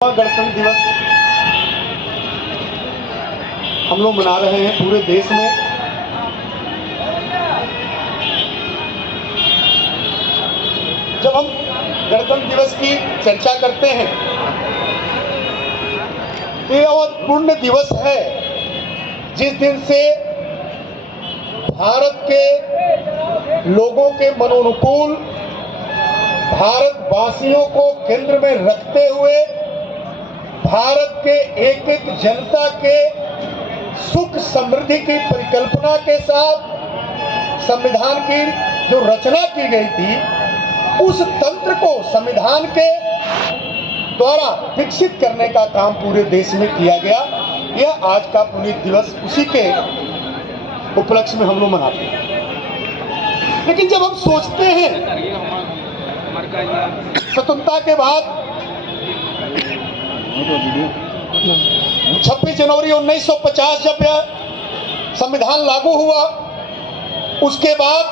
गणतंत्र दिवस हम लोग मना रहे हैं पूरे देश में। जब हम गणतंत्र दिवस की चर्चा करते हैं तो यह बहुत पुण्य दिवस है जिस दिन से भारत के लोगों के मनोनुकूल भारतवासियों को केंद्र में रखते हुए भारत के एक एक जनता के सुख समृद्धि की परिकल्पना के साथ संविधान की जो रचना की गई थी उस तंत्र को संविधान के द्वारा विकसित करने का काम पूरे देश में किया गया। यह आज का पुनीत दिवस उसी के उपलक्ष्य में हम लोग मनाते हैं। लेकिन जब हम सोचते हैं स्वतंत्रता के बाद 26 जनवरी 1950 जब यह संविधान लागू हुआ, उसके बाद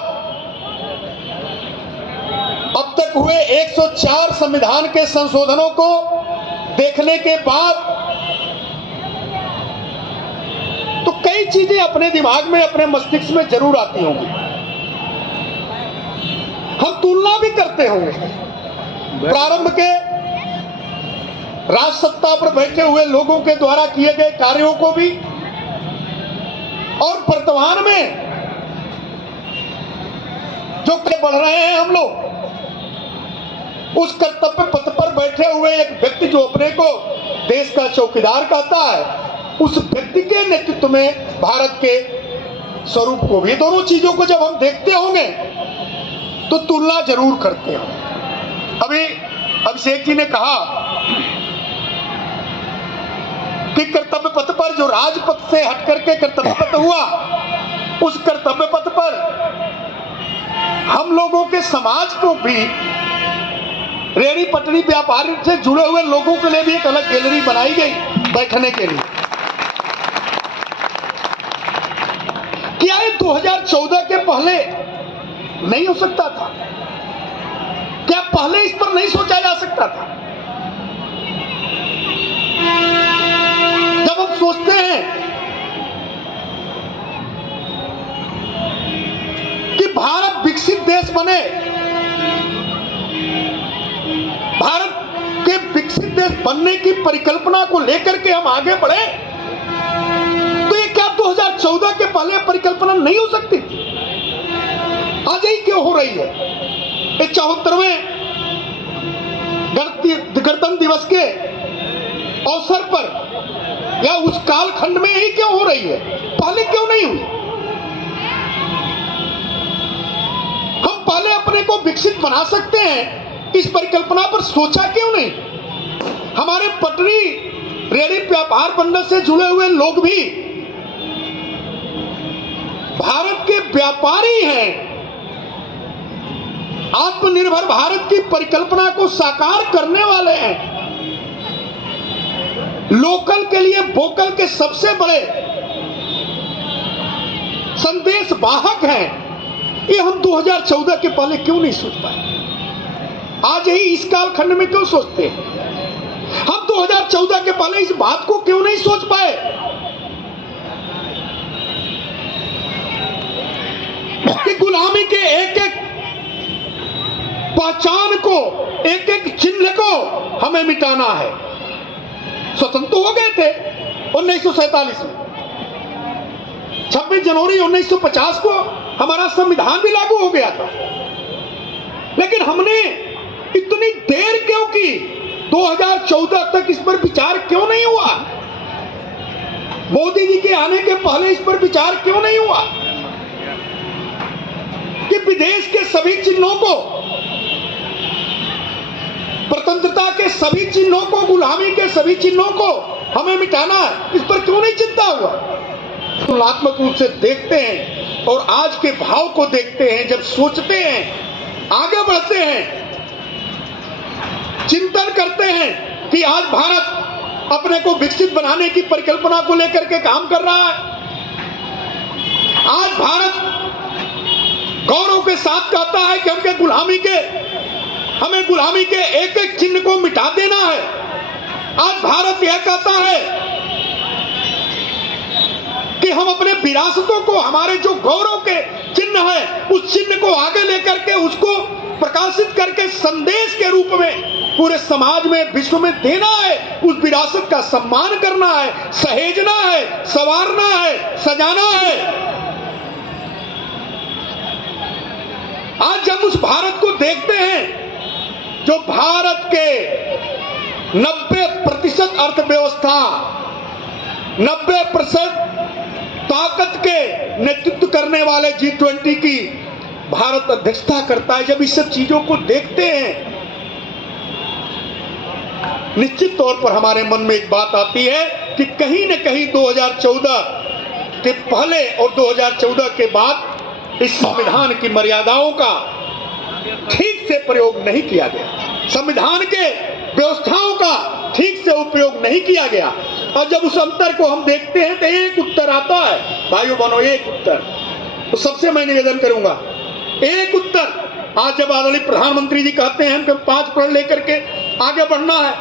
अब तक हुए 104 संविधान के संशोधनों को देखने के बाद तो कई चीजें अपने दिमाग में, अपने मस्तिष्क में जरूर आती होंगी। हम तुलना भी करते होंगे प्रारंभ के राज सत्ता पर बैठे हुए लोगों के द्वारा किए गए कार्यों को भी और वर्तमान में जो बढ़ रहे हैं हम लोग, उस कर्तव्य पथ पर बैठे हुए एक व्यक्ति जो अपने को देश का चौकीदार कहता है, उस व्यक्ति के नेतृत्व में भारत के स्वरूप को भी, दोनों चीजों को जब हम देखते होंगे तो तुलना जरूर करते हैं। अभी अभिषेक जी ने कहा कि कर्तव्य पथ पर जो राजपथ से हट करके कर्तव्य पथ हुआ, उस कर्तव्य पथ पर हम लोगों के समाज को भी रेहड़ी पटरी व्यापार से जुड़े हुए लोगों के लिए भी एक अलग गैलरी बनाई गई बैठने के लिए। क्या ये 2014 के पहले नहीं हो सकता था? क्या पहले इस पर नहीं सोचा जा सकता था? जब हम सोचते हैं कि भारत विकसित देश बने, भारत के विकसित देश बनने की परिकल्पना को लेकर के हम आगे बढ़े, तो ये क्या 2014 के पहले परिकल्पना नहीं हो सकती थी? आज ही क्यों हो रही है? ये 74वें गणतंत्र दिवस के अवसर पर या उस कालखंड में ही क्यों हो रही है? पहले क्यों नहीं हुई? हम पहले अपने को विकसित बना सकते हैं, इस परिकल्पना पर सोचा क्यों नहीं? हमारे पटरी रेहड़ी व्यापार बंदर से जुड़े हुए लोग भी भारत के व्यापारी हैं, आत्मनिर्भर भारत की परिकल्पना को साकार करने वाले हैं, लोकल के लिए वोकल के सबसे बड़े संदेश वाहक हैं। ये हम 2014 के पहले क्यों नहीं सोच पाए? आज ही इस कालखंड में क्यों सोचते हैं? हम 2014 के पहले इस बात को क्यों नहीं सोच पाए कि गुलामी के एक एक पहचान को, एक एक चिन्ह को हमें मिटाना है। स्वतंत्र हो गए थे 1947 में, 26 जनवरी 1950 को हमारा संविधान भी लागू हो गया था, लेकिन हमने इतनी देर क्यों की? 2014 तक इस पर विचार क्यों नहीं हुआ? मोदी जी के आने के पहले इस पर विचार क्यों नहीं हुआ कि विदेश के सभी चिन्हों को, स्वतंत्रता के सभी चिन्हों को, गुलामी के सभी चिन्हों को हमें मिटाना है? इस पर क्यों नहीं चिंता हुआ? तुलनात्मक रूप से देखते हैं और आज के भाव को देखते हैं, जब सोचते हैं, आगे बढ़ते हैं, चिंतन करते हैं कि आज भारत अपने को विकसित बनाने की परिकल्पना को लेकर के काम कर रहा है। आज भारत गौरव के साथ कहता है कि हमें गुलामी के एक एक चिन्ह को मिटा देना है। यह कहता है कि हम अपने विरासतों को, हमारे जो गौरव के चिन्ह है, उस चिन्ह को आगे लेकर के उसको प्रकाशित करके संदेश के रूप में पूरे समाज में, विश्व में देना है। उस विरासत का सम्मान करना है, सहेजना है, संवारना है, सजाना है। आज जब उस भारत को देखते हैं जो भारत के 90% अर्थव्यवस्था, 90% ताकत के नेतृत्व करने वाले G20 की भारत अध्यक्षता करता है, जब इस सब चीजों को देखते हैं, निश्चित तौर पर हमारे मन में एक बात आती है कि कहीं न कहीं 2014 के पहले और 2014 के बाद इस संविधान की मर्यादाओं का ठीक से प्रयोग नहीं किया गया, संविधान के व्यवस्थाओं का ठीक से उपयोग नहीं किया गया। और जब उस अंतर को हम देखते हैं तो एक उत्तर आता है, भाइयों बहनों, एक उत्तर। तो सबसे मैं निवेदन करूंगा, एक उत्तर। आज जब आदरणीय प्रधानमंत्री जी कहते हैं कि 5 प्रण लेकर के आगे बढ़ना है,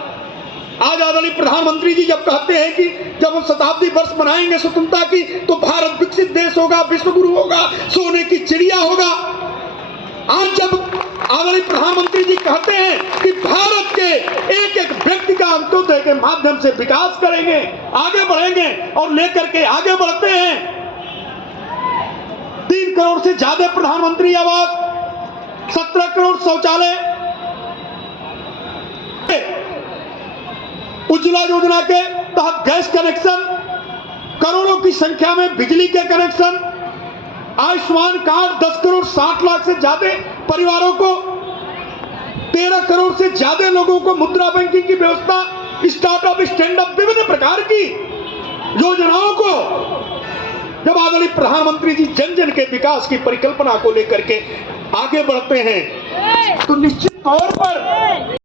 आज आदरणीय प्रधानमंत्री जी जब कहते हैं कि जब हम शताब्दी वर्ष मनाएंगे स्वतंत्रता की, तो भारत विकसित देश होगा, विश्वगुरु होगा, सोने की चिड़िया होगा। आज जब आदरणीय प्रधानमंत्री जी कहते हैं कि भारत के एक एक व्यक्ति का अंत्योदय के माध्यम से विकास करेंगे, आगे बढ़ेंगे, और लेकर के आगे बढ़ते हैं 3 करोड़ से ज्यादा प्रधानमंत्री आवास, 17 करोड़ शौचालय, उज्ज्वला योजना के तहत गैस कनेक्शन, करोड़ों की संख्या में बिजली के कनेक्शन, आयुष्मान कार्ड 10 करोड़ 60 लाख से ज्यादा परिवारों को, 13 करोड़ से ज्यादा लोगों को मुद्रा बैंकिंग की व्यवस्था, स्टार्टअप, स्टैंड अप, विभिन्न प्रकार की योजनाओं को जब आदरणीय प्रधानमंत्री जी जन जन के विकास की परिकल्पना को लेकर के आगे बढ़ते हैं, तो निश्चित तौर पर